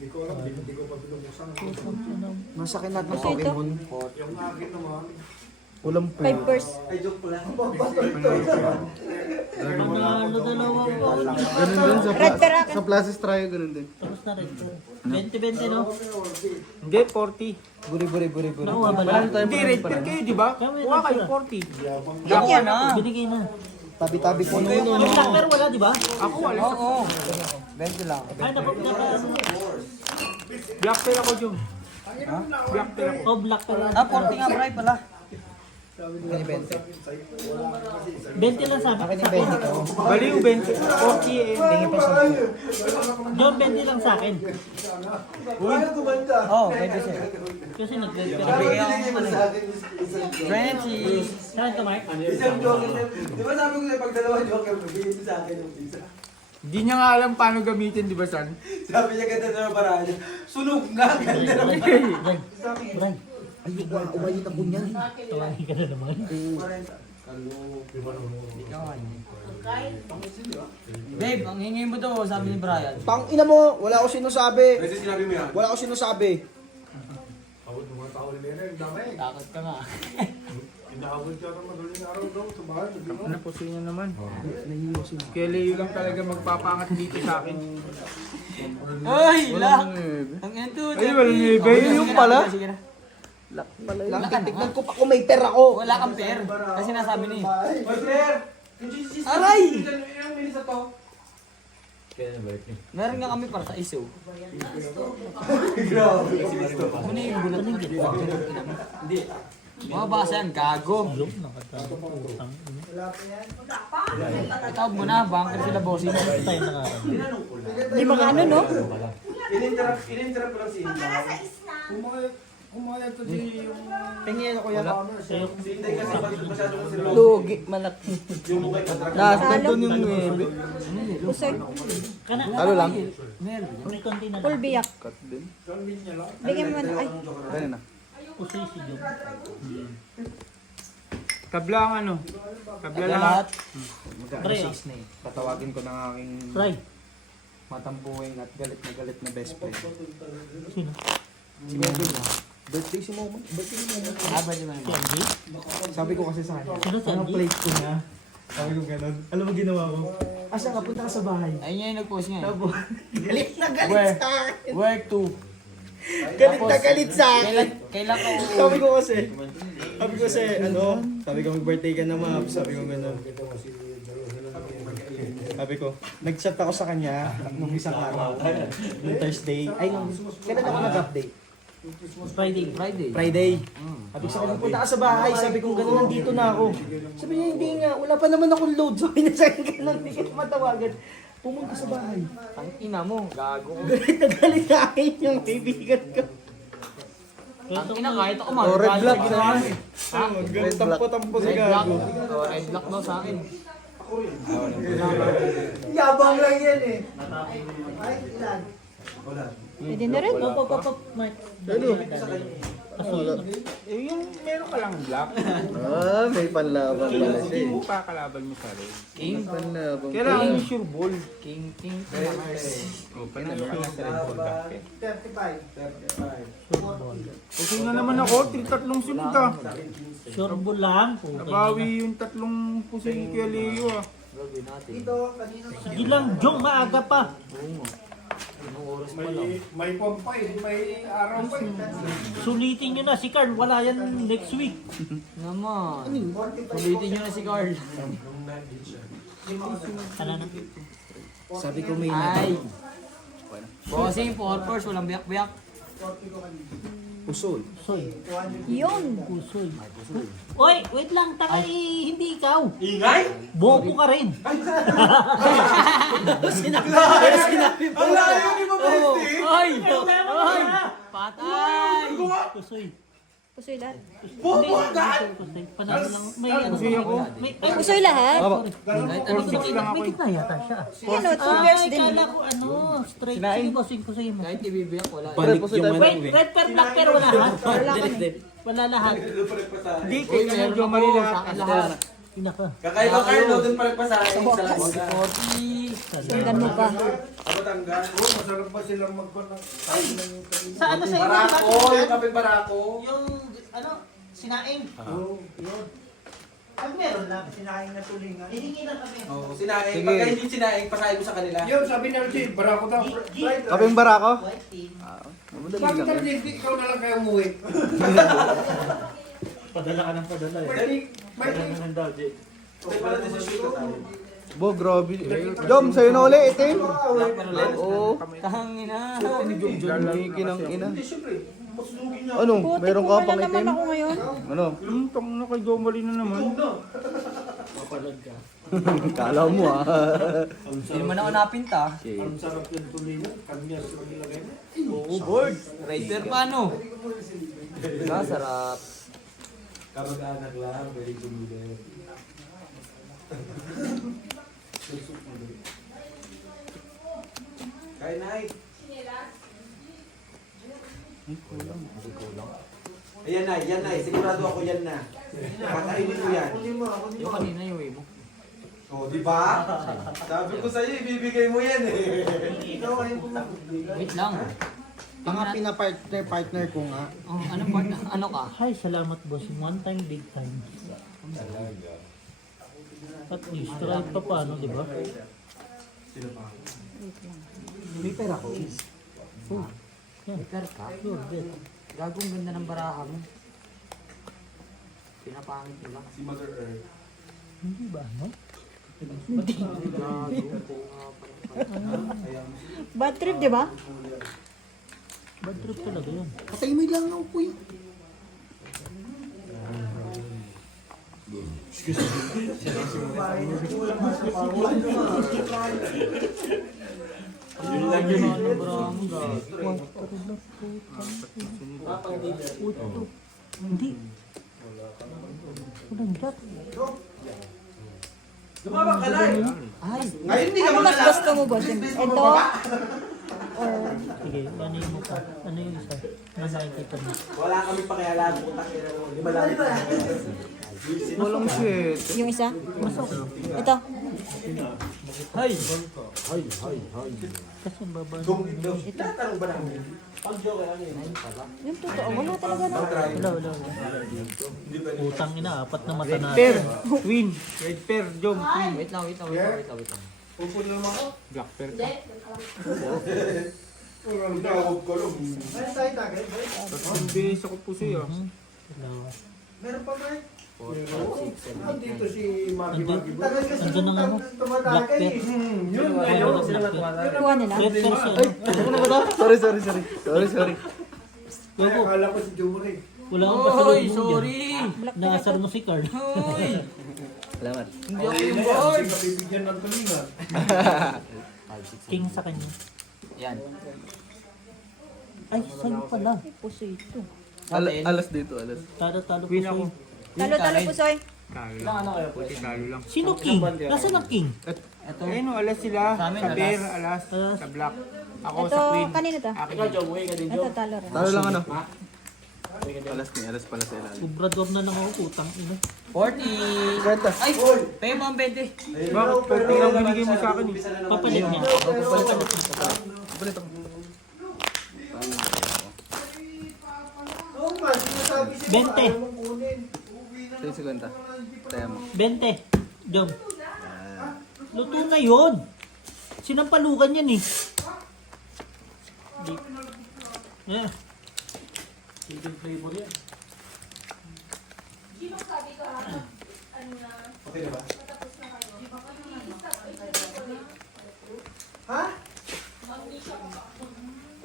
Hindi ko alam, hindi ko pa pinubuksan. Nasa akin lahat ng Pokemon. Yung akin naman. Walang pair. 5 purse. Ay, joke pala. Panalo dalawa po. Ganun din sa, Red pair akin. sa Plaza Strayo, ganun din. Tapos na red pair. 20-20 no? Hindi, 40. Buri. Nakuha ba Wala lang? na tayo Hindi, red pair kayo, di ba? Kuha kayo 40. Ako na. Binigay na. Tabi-tabi ko May black pair wala, di ba? Ako alas. Oo. 20 lang. Ay, napapagkakaroon. Black pair ako, Jom. Black pair ako. Oh, black pair. Ah, 40 nga pray pala. 20 lang sabi. Akin yung 20 ko. Baliw, 20. 40 eh. Tingin pa sa John, 20 lang sa akin. Ano gumanda? Oo, pwede siya. Kasi nag-red pair. Sabi kaya Binigay mo sa akin isang joke. 20. Saan ka, Mark? Isang joke. Di ba sabi ko sa'yo, pag dalawa joke, bigay mo sa akin yung pizza. Hindi niya nga alam paano gamitin, di ba, San? Sabi niya ganda na paraan niya. Sunog nga, ganda na. Brad, Ay, umayit ako niyan. tawagin ka na naman. Babe, ang hingi mo daw, sabi ni Brian. Tang ina mo, wala ako sinasabi. Kasi sinabi mo yan. Wala ako sinasabi. Awad ng mga tao nila rin, dami. Takot ka nga. Inaawad ka ng madaling araw daw sa bahay. Ano po sa inyo naman? Kaya Leo lang talaga magpapangat dito sa akin. Ay, lak! Ang ento. Ay, walang nebe. Yung pala. Sige na. Lang, titignan ko pa kung may pair ako. Wala kang pair. Kasi nasabi ni. Oy, Claire! Aray! Yung minis na to. Kaya nabalik niyo. Meron nga kami para sa iso. Grabe. Muna yung bulat ng gitna. Hindi. Mga basa yan, gago. Itawag mo na, banker sila bossing. Tayo nakaroon. Di mga ano, no? In-interrupt ko lang si Inday. Kumayag to di yung... Tingin ako yan. Si Inday kasi masyado ko sila. Lugi, malak. Yung mukha kontra. Last nandun yung 9. Usay. Kana, Talo lang. Meron. may konti na lang. Full biyak. Cut din. Bigyan mo na. Ay, Ganun na. Pusoy si Jom. Tabla ang ano. Tabla lahat. Lahat. Pre, na eh. Tatawagin ko ng aking try. matampuing at galit na best friend. Sino? Si Momo na. Birthday si Momo. Birthday ni Momo. Aba di man. Si Angie? Sabi ko kasi sa kanya. Sino si Ang Angie? plate ko na. Sabi ko ganun. Alam mo ginawa ko? Asa ka? Punta ka sa bahay. Ayun niya yung nag-post niya. Tapos, Galit na galit sa akin. Where to? Galit na galit sa akin. Kailan ka uuwi? Sabi ko kasi, sabi ko mag-birthday ka na ma, sabi ko gano'n. Sabi ko, nag-chat ako sa kanya nung isang araw, nung Thursday, ay nung, kailan ako nag-update? Friday. Friday. Sabi ko sa kanya, punta ka sa bahay, sabi ko gano'n, nandito na ako. Sabi niya, hindi nga, wala pa naman akong load, sabi niya sa akin, gano'n, hindi kita matawagan. Pumunta sa bahay. Ang ina mo, gago. Galit na galit sa akin yung kaibigan ko. Ang ina kahit ako man. red block ginawa. Ha? Tampo-tampo sa Red block. gago. Oh, red block daw sa akin. Yabang lang yan eh. Pwede na rin. Eh, yung meron ka lang black. Ah, may panlaban pala siya Hindi eh. mo pa kalaban mo sa rin. King. Panlaban. Kailangan yung sure ball. King. O, panalo ka na sa red ball basket. 35. Okay na naman ako, 3-3 sunod ah. Sure ball lang. Nabawi yung 3 puso ni Kuya Leo ah. Dito, kanina. Sige lang, Jom, maaga pa. May pampay, may araw pa. Sulitin nyo na si Carl, wala yan next week. Naman. Ulitin niyo na si Carl. Ano na? Sabi ko may Ay. Bossing, 4 first, walang biyak-biyak. pusoy. Pusoy. Yun. Pusoy. Oy, wait lang, takay, hindi ikaw. Ingay? Bobo ka rin. Sinabi Ang layo ni Mabesti! Ay! Ay! Patay! Pusoy. Pusoy lahat. Pusoy. Panalo lang. May ano. Pusoy ako. May, Ay, pusoy lahat. Kahit ano Six lang ako may eh. gitna yata siya. Ano, two Ay, girls din. kala ko ano, straight. Sige, bossing ko sa'yo mo. kahit ibibiyak, wala. Balik yung ano Wait, eh. red per black pero wala lahat. Wala kami. Wala lahat. Hindi, Uy, kaya meron medyo ako. mali Sa lahat. akin lahat. Ina ka. Kakaiba Carlo, dun pa nagpasahin sa labas. 40. Sundan mo pa. Batangas. Masarap pa silang magpanang. Sa ano sa inyo? Barako, yung kaping barako. Yung ano, sinaing. Pag meron na, sinaing na tulingan. Hihingi lang kami. Oo, sinaing. Sige. Pagka hindi sinaing, pasahin ko sa kanila. Yun, sabi ni RJ, barako daw. Kaping barako? White team. Madali Bakit lang. RJ, hindi ikaw na lang kayo umuwi? Padala ka ng padala eh. Pwede, may Hindi pala din sa shoot tayo. Bo, grabe. Jom, sa'yo na ulit, itim. Black pero lens. Oo. Tangina. Lalaki ng ina. Hindi, syempre. Paslugin niya. Ano? Putik Meron ko ka na pang naman itim? ako ngayon. Ano? Tang na kay Jomali na naman. Papalad ka. Kala mo ah. Hindi naman ako napinta. Ang sarap yung tulingan, kanyas lang ilagay na. Oo, board. Rider paano? Sarap. Kamag-anak lang, very good. Kaya Nay. Ayan Nay, yan Nay. Sigurado ako yan na. Kakainin ko yan. Yung kanina yung way mo. O, di ba? Sabi ko sa'yo, ibibigay mo yan eh. Wait lang. Mga pina-partner ko nga. Oh, ano part? Ano ka? Hi, salamat bossing. One time, big time. At least, try pa paano, di ba? May pera ko. Repair ka? Sure, bet. Gagong ganda ng baraha mo. Pinapangit mo lang. Si Mother Earth. Hindi ba, no? Bad trip, di ba? Bad trip talaga yun. Patay mo lang ako kuya. Yun lang yun. Ano baraha mo? Hindi. Walang jack. Lumabang ka Nay. Ay, Ngayon hindi ka Ano mas mangalap. gusto mo, bossing? Ito? or... Sige, ano yung mukha? Ano yung isa? Ano nakikita mo? Wala kami pakialam kung takira mo. Di ba lang? Walang shit. Yung isa? Ito. Kasi ang baba Tinatanong ba namin? Yung totoo. Wala talaga na. wala. Utang ina, apat na mata natin. Per, Queen. Red Per, Jom, Queen. Wait lang. Pupuno naman ako. Black Per ka. Nakakog ko lang. Ang bilis ako po siya. Meron pa ba? Andito si Magi Magi. Andun ang ano? Black pet. Yun, Kuha nila. Red person. Sorry. Logo, Akala ko si Jumuri. wala akong pasalubong dyan. Naasar mo si Carl. Salamat. Hindi ako yung board. Kapibigyan ng tulingan. King sa kanya. Yan. Ay, sa'yo pala. Ay, puso ito. Alas dito, alas. Talo Queen ako. pusoy. Talo-talo pusoy. Talo lang. Puti talo lang. Sino King? Nasaan ang King? Ito. Ayun o, alas sila. Sa amin, Sa Per, alas. alas. Sa Black. Ako Ito, sa Queen. kanino to? Akin. Ito, talo rin. Talo lang ano? Alas pala sa ilalim. Obrador na lang ako, utang ina. 40. Kwenta. Ay! Pay mo ang 20. Bakit? Puti lang binigay mo sa akin eh. Papalit niya. Palit ako. Oo nga, sinasabi siya. 20. Ayaw mong kunin. Sige, 50. Tayo mo. 20. Jom. Luto na yun. Sinampalukan yan eh. Yeah. Chicken flavor yan. Okay na ba? Ha?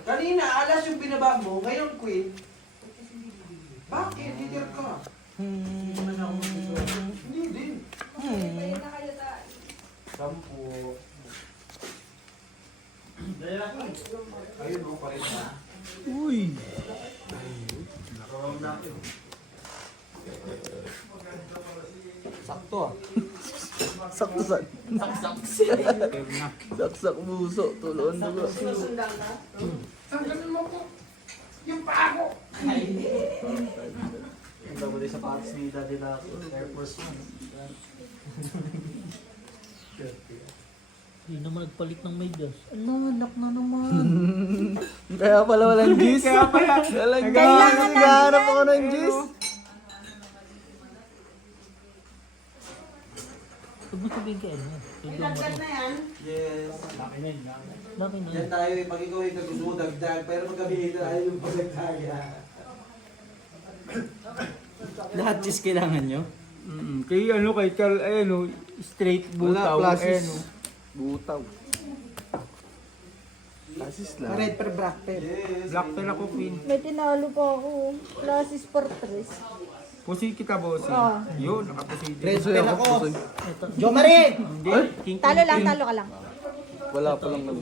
Kanina, alas yung binaba mo. Ngayon, Queen. Bakit? Hitir ka. Hindi din. Sampo. Ayun, no, pa rin na. Uy! Sakto ah. Saksak. Per na. Saksak buso. Tuloan dugo. Sanggalin mo ko. Yung paa ko. Ang dami din sapatos ni Daddy na Air Force One. Hindi naman nagpalit ng medyas. Ala, anak na naman. Kaya pala walang gis. Kaya pala. Walang Kailangan gis. lang Naghahanap yan. ako ng gis. Huwag mo sabihin kay ano. Kay Jom Ilagdag ano. na yan. Yes. Laki na Yan yun. tayo eh. Pag ikaw ay gusto mo dagdag. Pero pag kami ito ay yung pagdagdag. Lahat cheese kailangan nyo? Kay ano, kay Carl, ayan o. Straight butaw. Wala, Ayan plasis. o. Butaw. Plasis lang. Per Black Per. Black Per ako, Queen. May tinalo pa ako. Clasis per tres. Pusi kita, bossing. Ah. Yun, nakapusi din. Pusoy ako. Pusoy. Jo Marie! Hindi. King. Talo lang, talo ka lang. Wala pa lang ano.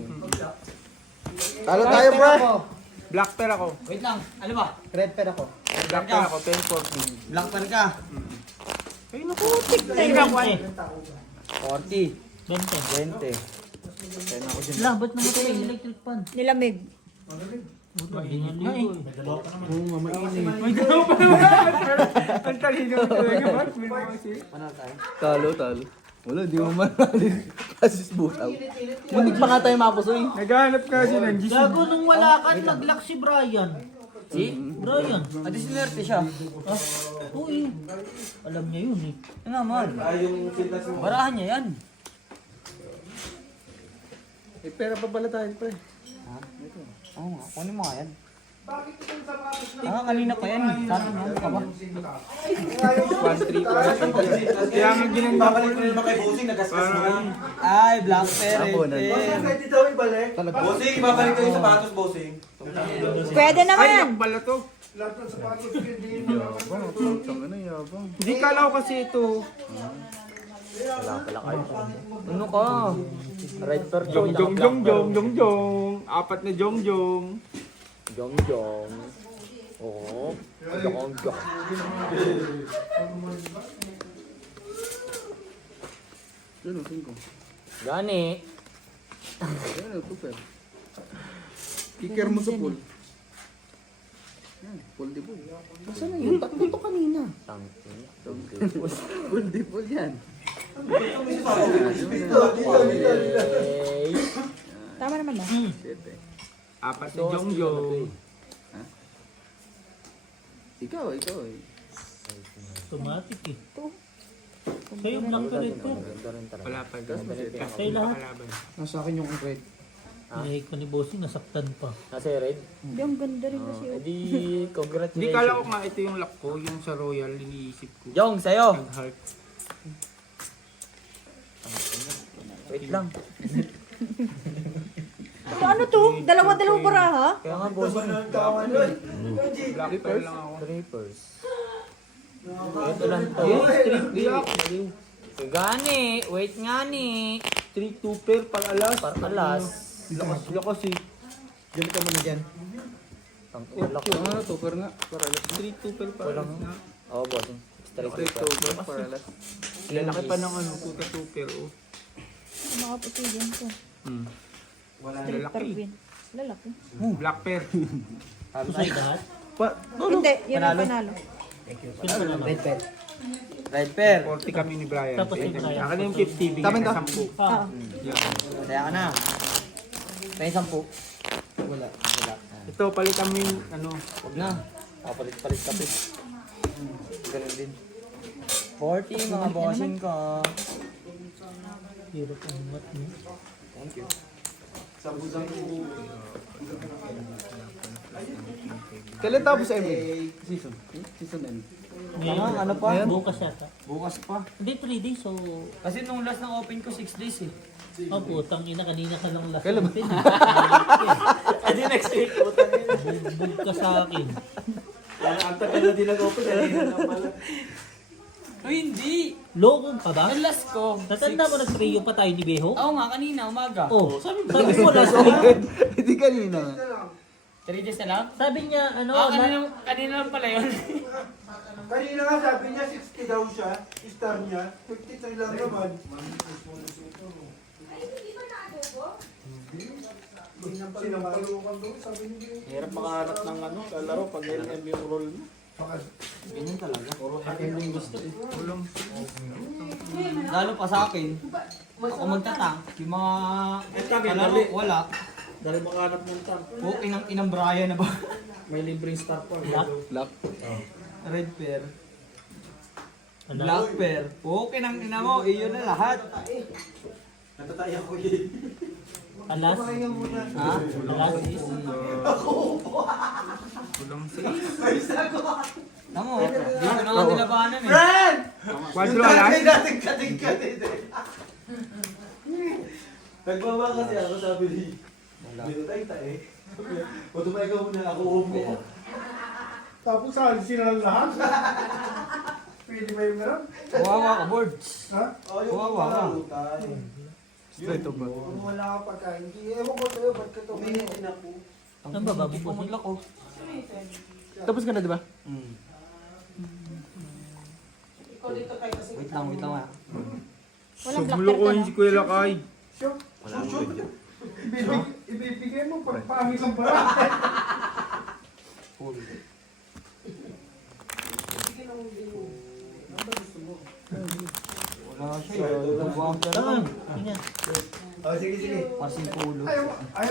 Talo tayo, bro. Black Per ako. Wait lang. Ano ba? Red Per ako. Black Per ako, 10 for Queen. Black pen ka. Ay, naku. Ay, 20. 40. 20. 20. Ala, ba't namatay yung electric pan? Nilamig. Hindi nga ligo eh. May dalawa pa naman. Ang talino ko talaga. Ba't may mga kasi? Talo. Wala, di mo manalin. Plasis butaw. Muntik pa nga tayo mapusoy. Naghahanap ka kasi ng GC. Gago nung wala ka, nag-lock si Brian. Si? Brian. Adi sinerte siya. Ah, oo eh. Alam niya yun eh. Ano naman? Ay, yung sintas mo. Barahan niya yan. Eh, pera pa pala tayo, pre. Oo nga. Kunin mo nga yan. Kanina pa yan. Sabi mo, ano ka ba? 1-3. Kaya nga ginanda ko Babalik ko naman kay Bossing. Nagasgas mo na. Ay, Black pen. Pwede daw ibalik. Bossing, ibabalik ko yung sapatos, Bossing. Pwede Ay, naman. ang pala to. Lahat ng sapatos ko hindi. Yabang, putang ano, yabang. Hindi kala ko kasi ito. Ano ka? Red per Jong. Apat na Jong. Oo. Yan, 5. Gani. Yan, 2 per. Kicker mo sa pool. Pool di pool. Nasaan na yun? Tatlo to kanina. Pool di pool yan. Tama naman ba? Apat ni Jongjong. Ikaw eh. Automatic eh. Sa'yo lang ka rin to. Wala pa. Sa'yo lahat. Nasa akin yung red. Pinahig ko ni Bossing, nasaktan pa. Nasa red? Hindi, ang ganda rin kasi. Edi, Hindi congratulations. kala ko nga ito yung lock ko, yung sa Royal, iniisip ko. Jong, sa'yo. Nag-heart. Wait lang. Ano to? Dalawa-dalawang baraha? Kaya nga, bossing. Black pearl lang ako. Trippers. Ito lang to. Gani, wait nga ni. 3-2 pair, pang-alas. Paralas. Lakas eh. Diyan ka muna dyan. Ang ulak ko. Ano, tupper nga. 3-2 pair, Walang. pang-alas. Oo, bossing. Straight Straight to. tupper, paralas. Lalaki pa ng ano, puta 2 pair oh. Makaputi dyan ko. Lalaki. Pervin. Lalaki. Black pair. So sa'yo lahat? Hindi, yun ang panalo. Sino pa naman? Red pair. 40 kami ni Brian. Tapos yung Brian. Akin yung 50, bigyan Tama ka to. 10. Ah, Kaya ka na. May 10. Wala. Ito, palitan mo yung ano. Huwag na. Papalit-palit ka pa. Ganun din. 40 mga bossing ko. hirap ang mat mo. Thank you. Kailan tapos sa ML? Season? Season end. Ngayon, Ano pa? bukas yata. Bukas pa. Hindi, 3 days, so... Kasi nung last ng open ko, 6 days eh. Oh, putang ina, kanina ka lang last Kailan ba? open. Edi next week, putang ina. Bugbog ka sa akin. Ang tagal na din nag-open, kanina lang pala. Uy, hindi! Loko ka ba? Ang last ko. Natanda mo nag-trio pa tayo ni Beho? Oo nga, kanina, umaga. Oh, sabi mo last week. Hindi kanina. 3 days na lang? Sabi niya, ano, Kanina lang pala yun. Kanina nga sabi niya 60 daw siya, star niya, 53 lang naman. Sinampalukan doon, sabi niya. Hirap makahanap ng ano, lalaro pag LM yung role mo. Ganyan talaga. Puro LM yung gusto eh. Lalo pa sa akin. Ako magtatang. Yung mga kalaro, wala. Dahil makahanap ng tank. O, inang Brian na ba? May libreng star pa. Lock. Red pair. ano, Black pair. Okay nang ina mo, iyon na lahat. alas, Ha? alas, Kulang sa Tamo, dito na nga nilabanan eh. Quadro alas. Nagbaba kasi ako, sabi ni Dito tayo tayo. O tumay ka muna, ako upo. Tapos saan sila lahat? Pwede ba yung meron? Kawawa ka, boards. Ha? O yung Kawawa ka. pangutay. Straight to ba? Kung wala ka pagkain, di ewan ko sa'yo, ba't ka ito? Umihitin ako. ang baba mo Hindi po. ko maglako. Tapos ka na, di ba? Wait lang ah. Walang black Bulukuhin pair si Kuya Lakay. Ibibigay mo pag pangit ang bara. Wala siya eh. Dalawang pera Ah, lang. tingnan. Oh, sige, sige. Pasing pulo. Ayaw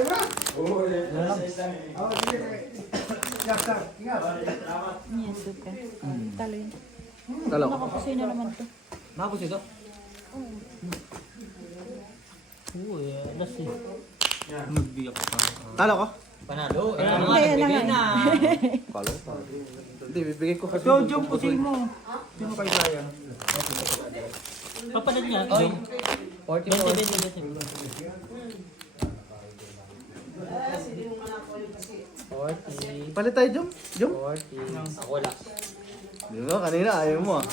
na? Oo, Oh, sige. Ingat, sir. Ingat. Yes, super. Talo yun. Talo. Nakapusoy na naman to. Nakapos ito? Oo, alas eh. Nagbiyak pa. Talo ko? Panalo. Eh, Hindi, ano nga, yan na nagbigay nga. na. Talo. Hindi, bibigay ko kasi. So, Jom, pusin mo. Sino kay Brian? Papalag niya. Oy. 20, 44. 40. Palit tayo, Jom? Jom? 40. Ako wala. Di ba? Kanina, ayaw mo ah.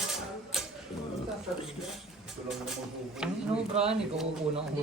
Ang ino, Brian, ikaw kukulang ako.